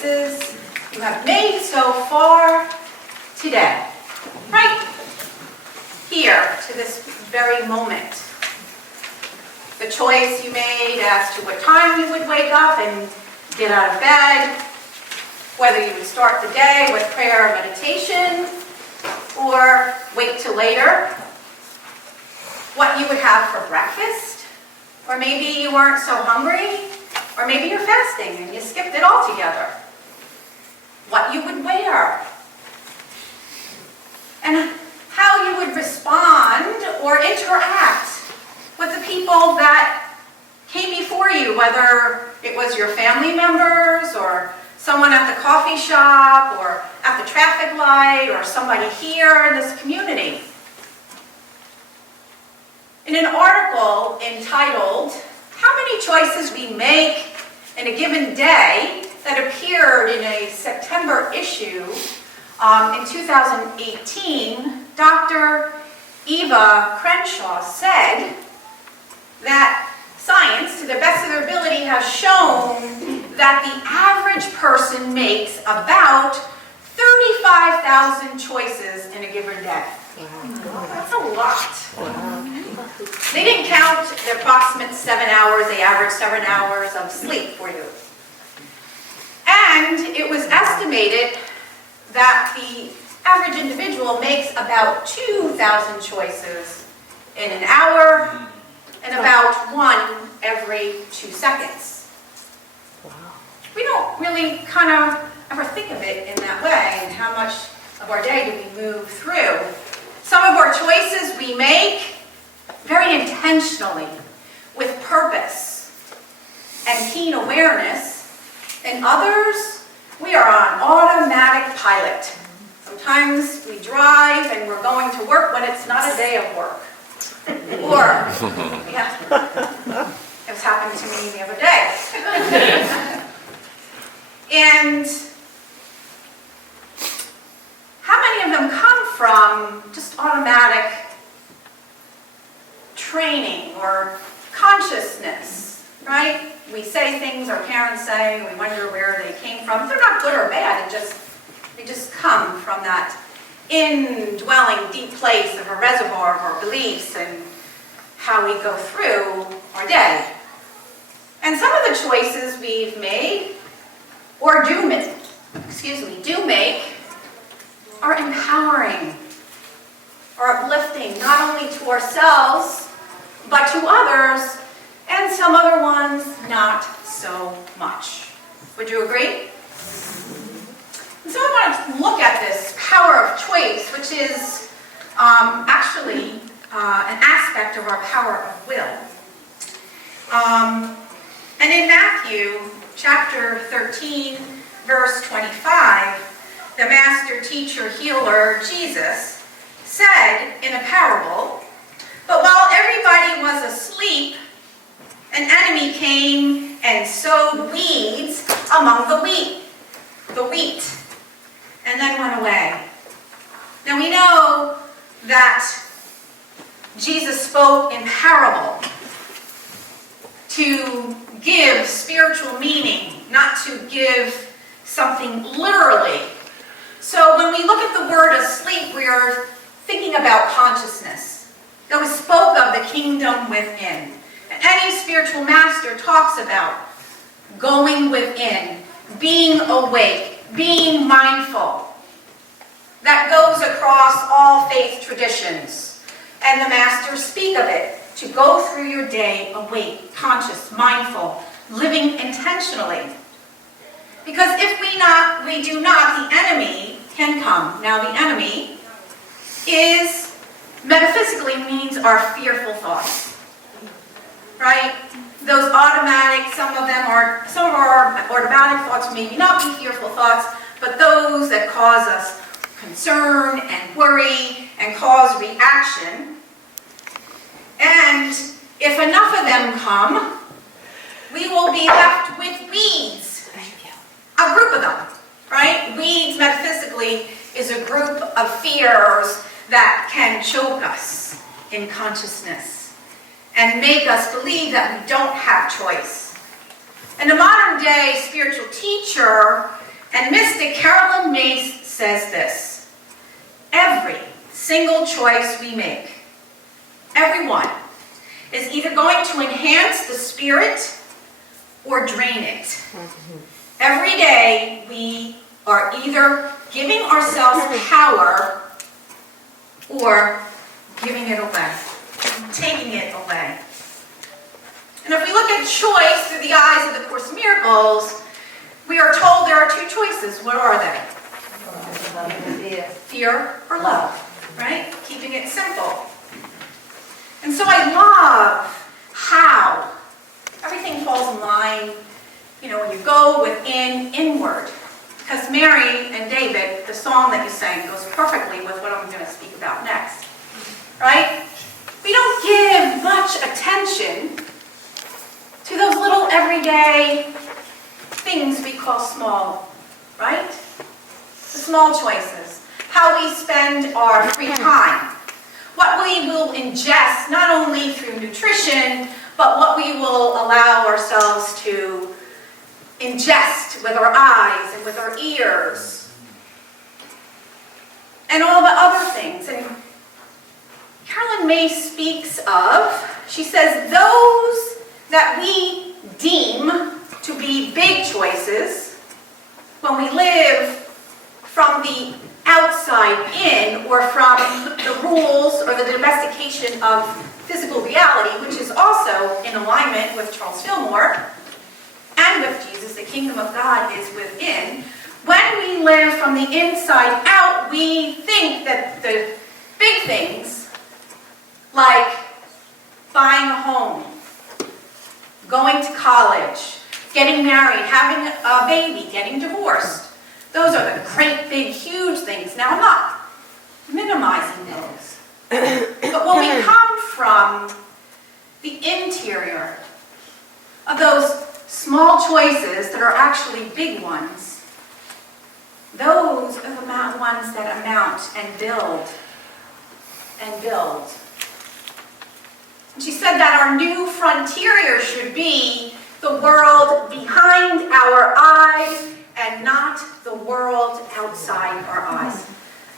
choices you have made so far today. Right here to this very moment. The choice you made as to what time you would wake up and get out of bed, whether you would start the day with prayer or meditation, or wait till later, what you would have for breakfast, or maybe you weren't so hungry, or maybe you're fasting and you skipped it altogether, what you would wear, and how you would respond or interact with the people that came before you, whether it was your family members or someone at the coffee shop or at the traffic light or somebody here in this community. In an article entitled, "How Many Choices We Make in a Given Day," that appeared in a September issue in 2018, Dr. Eva Crenshaw said that science, to the best of their ability, has shown that the average person makes about 35,000 choices in a given day. That's a lot. They didn't count the approximate 7 hours, the average 7 hours of sleep for you. And it was estimated that the average individual makes about 2,000 choices in an hour and about one every 2 seconds. Wow. We don't really kind of ever think of it in that way, and how much of our day do we move through. Some of our choices we make very intentionally, with purpose and keen awareness, and others we are on automatic pilot. Sometimes we drive and we're going to work when it's not a day of work. Or, yeah, it was happening to me the other day. And how many of them come from just automatic training or consciousness, right? We say things our parents say, we wonder where they came from. They're not good or bad, they just come from that indwelling deep place of a reservoir of our beliefs and how we go through our day. And some of the choices we've made, or do make, are empowering or uplifting, not only to ourselves, but to others, and some other ones not so much. Would you agree? And so I want to look at this power of choice, which is actually an aspect of our power of will. And in Matthew chapter 13, verse 25, the master teacher healer, Jesus, said in a parable, "But while everybody was asleep, an enemy came and sowed weeds among the wheat, and then went away." Now we know that Jesus spoke in parable to give spiritual meaning, not to give something literally. So when we look at the word asleep, we are thinking about consciousness. That was spoke of the kingdom within. And any spiritual master talks about going within, being awake, being mindful. That goes across all faith traditions. And the masters speak of it, to go through your day awake, conscious, mindful, living intentionally. Because if we do not, the enemy can come. Now the enemy is, metaphysically, means our fearful thoughts. Right? Those automatic, some of our automatic thoughts may not be fearful thoughts, but those that cause us concern and worry and cause reaction. And if enough of them come, we will be left with weeds. A group of them, right? Weeds, metaphysically, is a group of fears that can choke us in consciousness and make us believe that we don't have choice. And a modern day spiritual teacher And mystic Carolyn Mace says this: every single choice we make, every one, is either going to enhance the spirit or drain it. Every day we are either giving ourselves power or giving it away, taking it away. And if we look at choice through the eyes of the Course in Miracles, we are told there are two choices. What are they? Fear or love, right? Keeping it simple. And so I love how everything falls in line, when you go within, inward. Because Mary and David, the song that you sang, goes perfectly with what I'm going to speak about next. Right? We don't give much attention to those little everyday things we call small, right? The small choices. How we spend our free time. What we will ingest, not only through nutrition, but what we will allow ourselves to ingest with our eyes and with our ears. And all the other things. And Carolyn Mace speaks of, she says, those that we deem to be big choices, when we live from the outside in, or from the rules or the domestication of physical reality, which is also in alignment with Charles Fillmore and with Jesus, the kingdom of God is within. When we live from the inside out, we think that the big things, like buying a home, going to college, getting married, having a baby, getting divorced, those are the great, big, huge things. Now, I'm not minimizing those. But when we come from the interior of those small choices that are actually big ones, those are the ones that amount and build and build. And she said that our new frontier should be the world behind our eyes and not the world outside our eyes.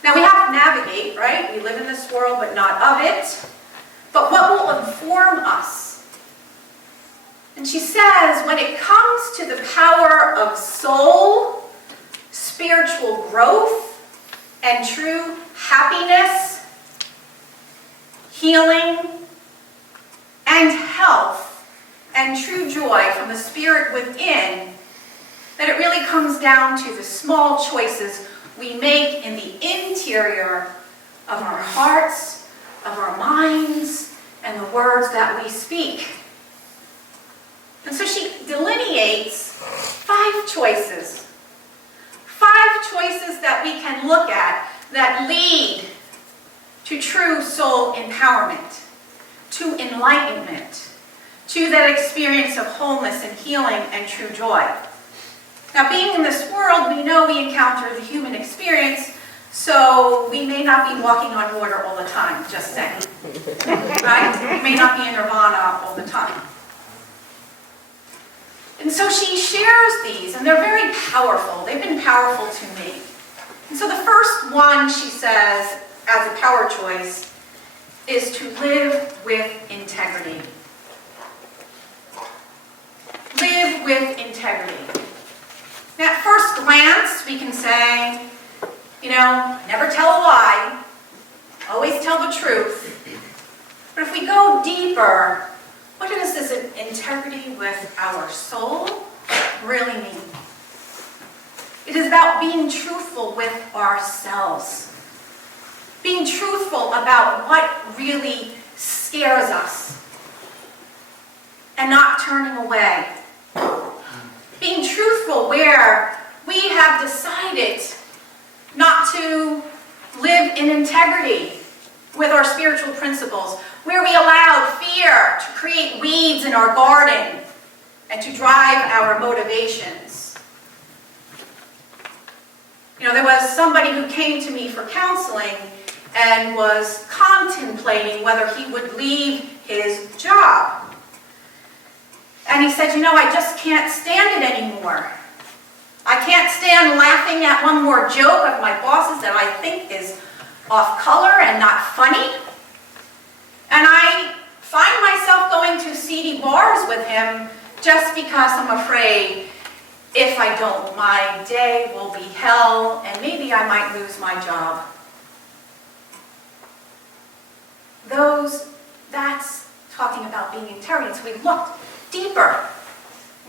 Now we have to navigate, right? We live in this world, but not of it. But what will inform us? And she says, when it comes to the power of soul, spiritual growth, and true happiness, healing, and health, and true joy from the spirit within, that it really comes down to the small choices we make in the interior of our hearts, of our minds, and the words that we speak. And so she delineates 5 choices. 5 choices that we can look at that lead to true soul empowerment, to enlightenment, to that experience of wholeness and healing and true joy. Now, being in this world, we know we encounter the human experience, so we may not be walking on water all the time, just saying. Right? We may not be in nirvana all the time. And so she shares these, and they're very powerful. They've been powerful to me. And so the first one, she says, as a power choice, is to live with integrity. Live with integrity. Now, at first glance, we can say, never tell a lie, always tell the truth. But if we go deeper, what does this integrity with our soul really mean? It is about being truthful with ourselves. Being truthful about what really scares us and not turning away. Being truthful where we have decided not to live in integrity with our spiritual principles, where we allowed fear to create weeds in our garden and to drive our motivations. There was somebody who came to me for counseling and was contemplating whether he would leave his job. And he said, I just can't stand it anymore. I can't stand laughing at one more joke of my boss's that I think is off color and not funny. And I find myself going to seedy bars with him just because I'm afraid if I don't, my day will be hell and maybe I might lose my job. That's talking about being integrity. So we looked deeper.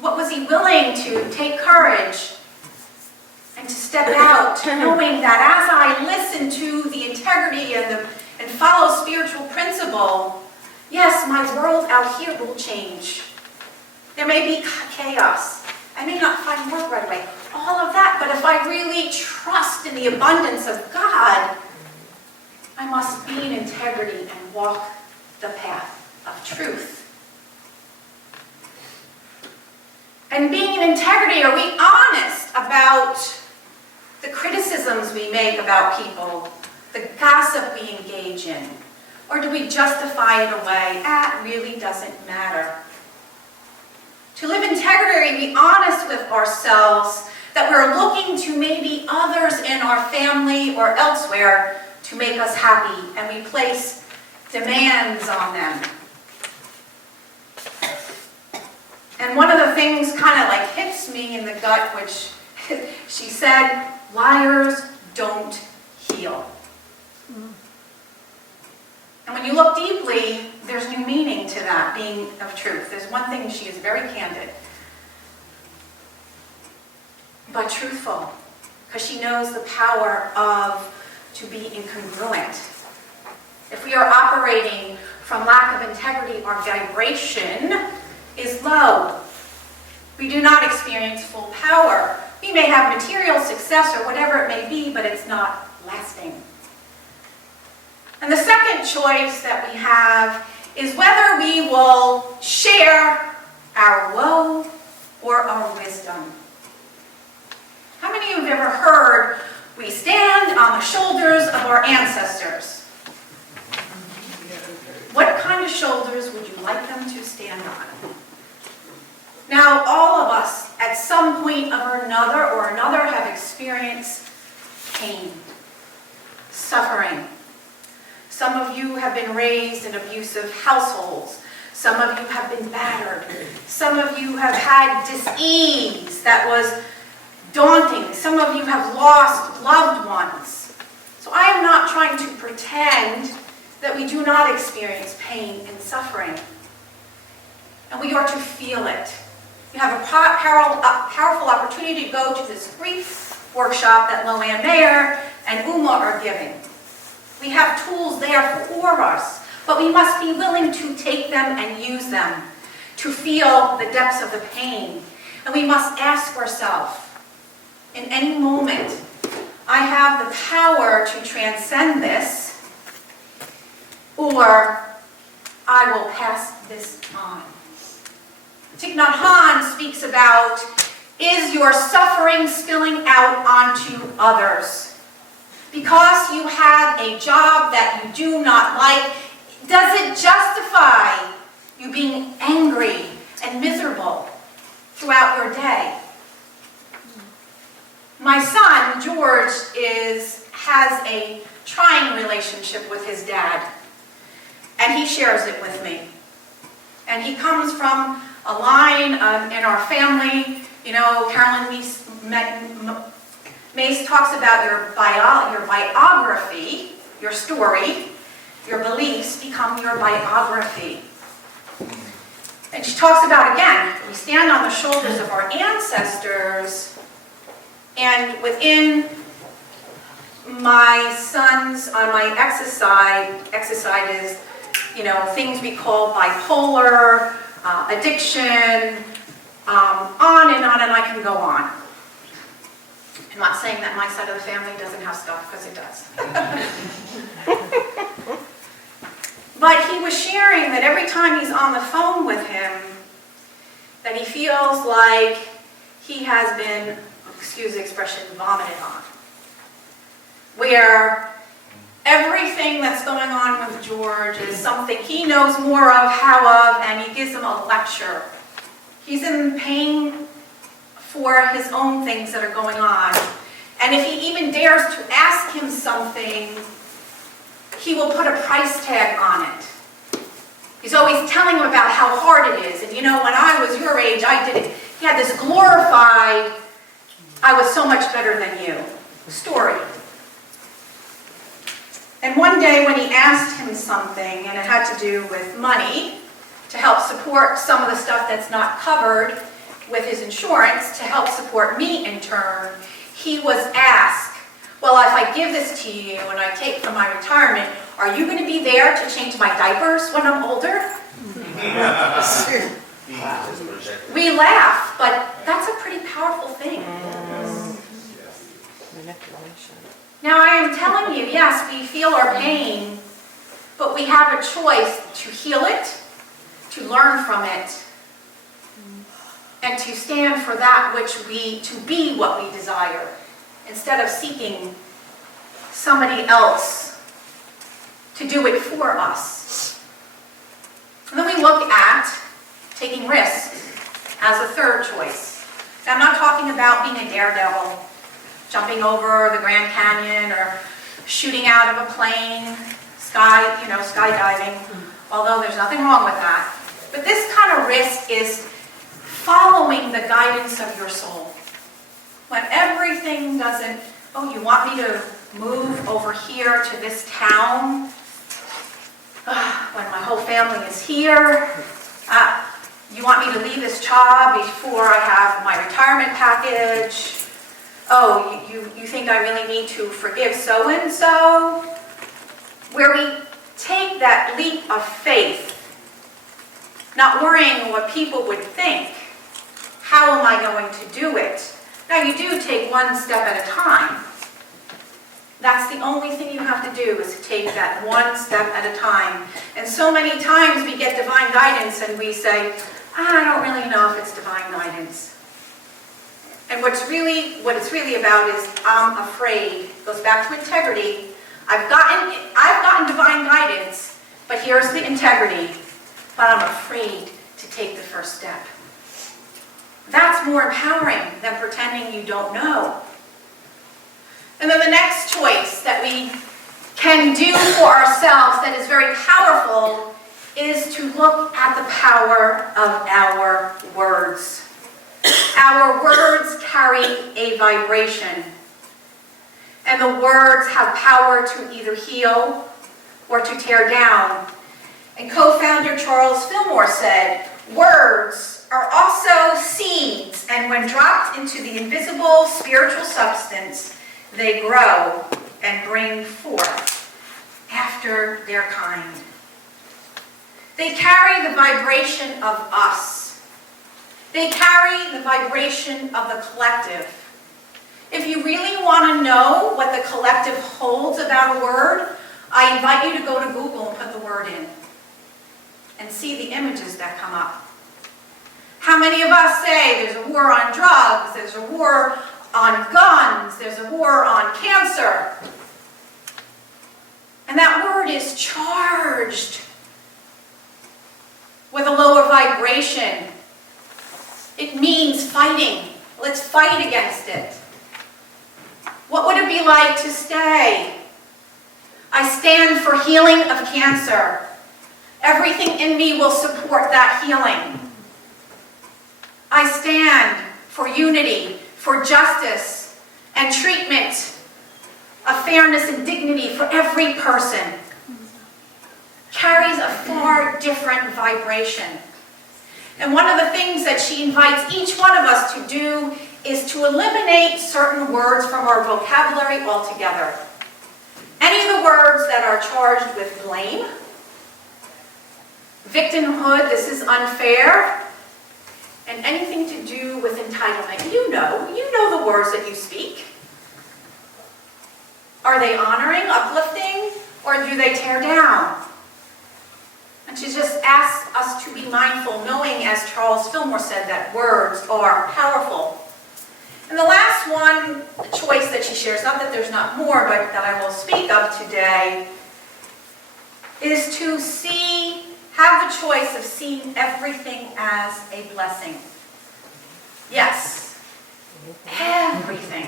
What was he willing to take courage and to step out, knowing that as I listen to the integrity and follow spiritual principle, yes, my world out here will change. There may be chaos. I may not find work right away. All of that, but if I really trust in the abundance of God, I must be in integrity and walk the path of truth. And being in integrity, are we honest about the criticisms we make about people, the gossip we engage in? Or do we justify it away? It really doesn't matter. To live integrity, be honest with ourselves that we're looking to maybe others in our family or elsewhere to make us happy, and we place demands on them. And one of the things kind of like hits me in the gut, which she said, liars don't heal. And when you look deeply, there's new meaning to that being of truth. There's one thing, she is very candid, but truthful, because she knows the power of to be incongruent. If we are operating from lack of integrity, our vibration is low. We do not experience full power. We may have material success or whatever it may be, but it's not lasting. And the second choice that we have is whether we will share our woe or our wisdom. How many of you have ever heard, we stand on the shoulders of our ancestors? What kind of shoulders would you like them to stand on? Now, all of us, at some point or another, have experienced pain, suffering. Some of you have been raised in abusive households. Some of you have been battered. Some of you have had dis-ease that was daunting. Some of you have lost loved ones. So I am not trying to pretend that we do not experience pain and suffering. And we are to feel it. You have a powerful opportunity to go to this grief workshop that Loanne Mayer and Uma are giving. We have tools there for us, but we must be willing to take them and use them to feel the depths of the pain. And we must ask ourselves, in any moment, I have the power to transcend this, or I will pass this on. Thich Nhat Hanh speaks about, is your suffering spilling out onto others? Because you have a job that you do not like, does it justify you being angry and miserable throughout your day? My son, George, has a trying relationship with his dad, and he shares it with me. And he comes from a line in our family, you know, Carolyn Mace talks about your biography, your story, your beliefs become your biography. And she talks about, again, we stand on the shoulders of our ancestors, and within my son's, on my exercise, you know, things we call bipolar, addiction, on and I can go on. I'm not saying that my side of the family doesn't have stuff, because it does. But he was sharing that every time he's on the phone with him, that he feels like he has been, excuse the expression, vomited on. Where everything that's going on with George is something he knows more of, how of, and he gives him a lecture. He's in pain for his own things that are going on. And if he even dares to ask him something, he will put a price tag on it. He's always telling him about how hard it is. And you know, when I was your age, I did it. He had this glorified, I was so much better than you story. And one day when he asked him something, and it had to do with money, to help support some of the stuff that's not covered with his insurance, to help support me in turn, he was asked, well, if I give this to you and I take from my retirement, are you going to be there to change my diapers when I'm older? We laugh, but that's a pretty powerful thing. Now I am telling you, yes, we feel our pain, but we have a choice to heal it, to learn from it, and to stand for that to be what we desire, instead of seeking somebody else to do it for us. And then we look at taking risks as a third choice. Now, I'm not talking about being a daredevil, jumping over the Grand Canyon or shooting out of a plane, skydiving, although there's nothing wrong with that. But this kind of risk is following the guidance of your soul. When everything doesn't, oh, you want me to move over here to this town? When my whole family is here? You want me to leave this job before I have my retirement package? Oh, you think I really need to forgive so-and-so? Where we take that leap of faith, not worrying what people would think. How am I going to do it? Now, you do take one step at a time. That's the only thing you have to do, is to take that one step at a time. And so many times we get divine guidance and we say, I don't really know if it's divine guidance. And what it's really about is I'm afraid. It goes back to integrity. I've gotten divine guidance, but here's the integrity. But I'm afraid to take the first step. That's more empowering than pretending you don't know. And then the next choice that we can do for ourselves that is very powerful is to look at the power of our words. Our words carry a vibration. And the words have power to either heal or to tear down. And co-founder Charles Fillmore said, words are also seeds, and when dropped into the invisible spiritual substance, they grow and bring forth after their kind. They carry the vibration of us. They carry the vibration of the collective. If you really want to know what the collective holds about a word, I invite you to go to Google and put the word in and see the images that come up. How many of us say there's a war on drugs, there's a war on guns, there's a war on cancer? And that word is charged with a lower vibration. It means fighting. Let's fight against it. What would it be like to say, I stand for healing of cancer. Everything in me will support that healing. I stand for unity, for justice, and treatment of fairness and dignity for every person. Carries a far different vibration. And one of the things that she invites each one of us to do is to eliminate certain words from our vocabulary altogether. Any of the words that are charged with blame, victimhood, this is unfair, and anything to do with entitlement. You know the words that you speak. Are they honoring, uplifting, or do they tear down? And she just asks us to be mindful, knowing, as Charles Fillmore said, that words are powerful. And the last one, the choice that she shares, not that there's not more, but that I will speak of today, is to have the choice of seeing everything as a blessing. Yes, Everything.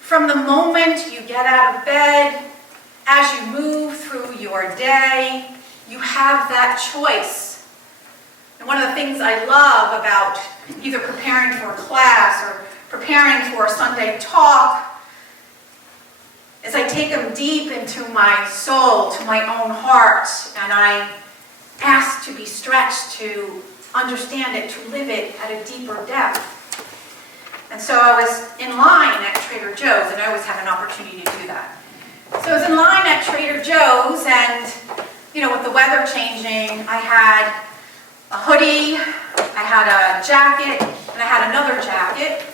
From the moment you get out of bed, as you move through your day, you have that choice. And one of the things I love about either preparing for a class or preparing for a Sunday talk is I take them deep into my soul, to my own heart, and I ask to be stretched, to understand it, to live it at a deeper depth. And so I was in line at Trader Joe's, and I always have an opportunity to do that. So I was in line at Trader Joe's, and, with the weather changing, I had a hoodie, I had a jacket, and I had another jacket.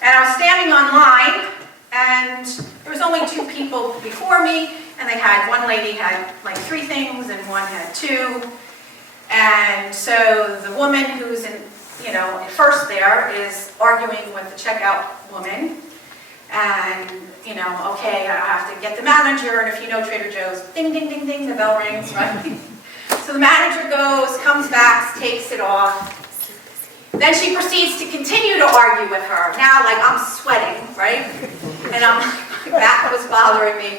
And I was standing on line, and there was only 2 people before me, and one lady had like 3 things, and one had 2. And so the woman who's first there is arguing with the checkout woman. And, okay, I have to get the manager, and if you know Trader Joe's, ding, ding, ding, ding, the bell rings, right? So the manager goes, comes back, takes it off. Then she proceeds to continue to argue with her. Now, like, I'm sweating, right? And my back was bothering me.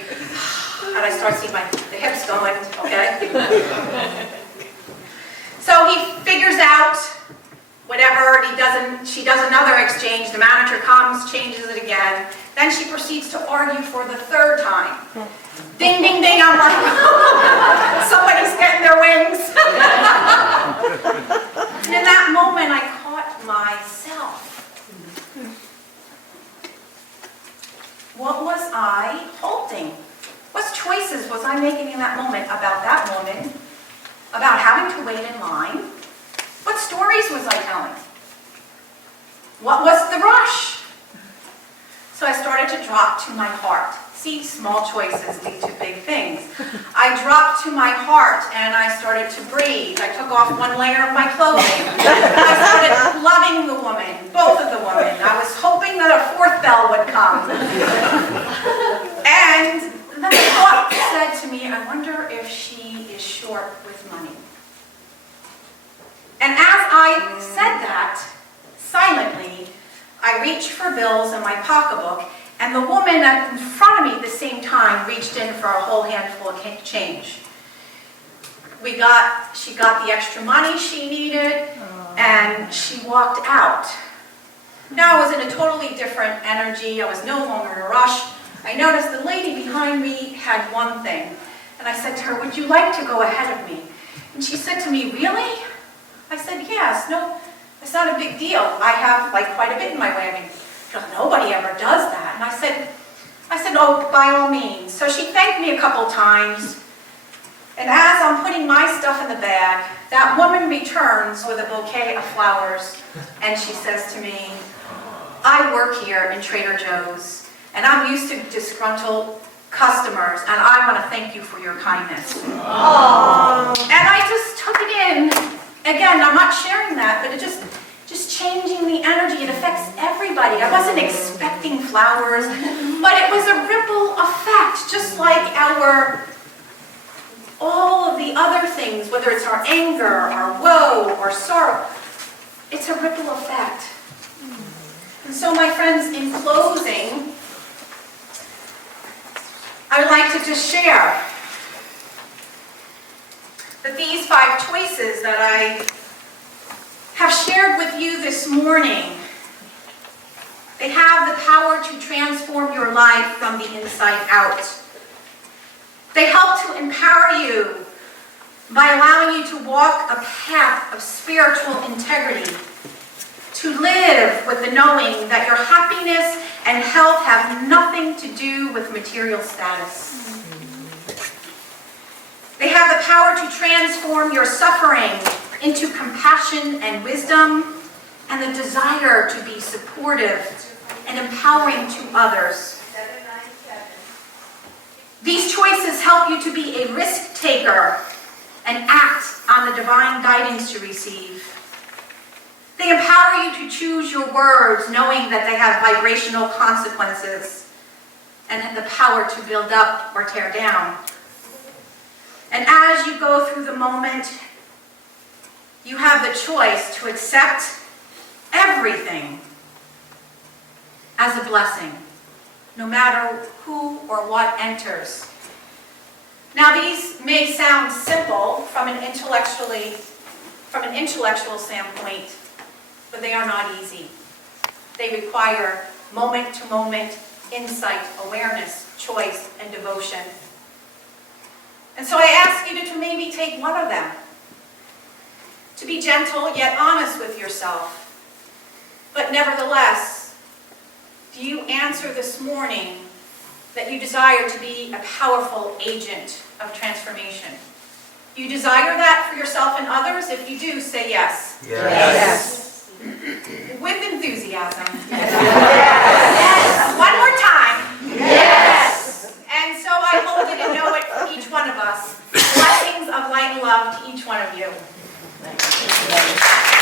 And I start seeing the hips going, okay? So he figures out whatever, she does another exchange, the manager comes, changes it again, then she proceeds to argue for the 3rd time. Ding, ding, ding, I'm like, somebody's getting their wings. And in that moment, I caught myself. What was I holding? What choices was I making in that moment about that woman, about having to wait in line? What stories was I telling? What was the rush? So I started to drop to my heart. See, small choices lead to big things. I dropped to my heart and I started to breathe. I took off 1 layer of my clothing. I started loving the woman, both of the women. I was hoping that a 4th bell would come. And then the thought said to me, I wonder if she is short with money. And as I said that, silently, I reached for bills in my pocketbook, and the woman in front of me at the same time reached in for a whole handful of change. She got the extra money she needed, and she walked out. Now I was in a totally different energy. I was no longer in a rush. I noticed the lady behind me had one thing, and I said to her, would you like to go ahead of me? And she said to me, really? I said, yes, no, it's not a big deal. I have quite a bit in my wagon. She goes, nobody ever does that. And I said, oh, by all means. So she thanked me a couple times. And as I'm putting my stuff in the bag, that woman returns with a bouquet of flowers. And she says to me, I work here in Trader Joe's, and I'm used to disgruntled customers, and I want to thank you for your kindness. Aww. And I just took it in. Again, I'm not sharing that, but it just changing the energy. It affects everybody. I wasn't expecting flowers, but it was a ripple effect, just like all of the other things, whether it's our anger, our woe, or sorrow. It's a ripple effect. And so, my friends, in closing, I would like to just share that these 5 choices that I have shared with you this morning, they have the power to transform your life from the inside out. They help to empower you by allowing you to walk a path of spiritual integrity, to live with the knowing that your happiness and health have nothing to do with material status. They have the power to transform your suffering into compassion and wisdom, and the desire to be supportive and empowering to others. These choices help you to be a risk taker and act on the divine guidance you receive. They empower you to choose your words, knowing that they have vibrational consequences and the power to build up or tear down. And as you go through the moment, you have the choice to accept everything as a blessing, no matter who or what enters. Now, these may sound simple from an intellectual standpoint, but they are not easy. They require moment-to-moment insight, awareness, choice, and devotion. And so I ask you to maybe take one of them, to be gentle yet honest with yourself. But nevertheless, do you answer this morning that you desire to be a powerful agent of transformation? Do you desire that for yourself and others? If you do, say yes. Yes. With enthusiasm. Yes. One more time. Yes. And so I hold it and know it for each one of us. Blessings of light and love to each one of you. Thank you.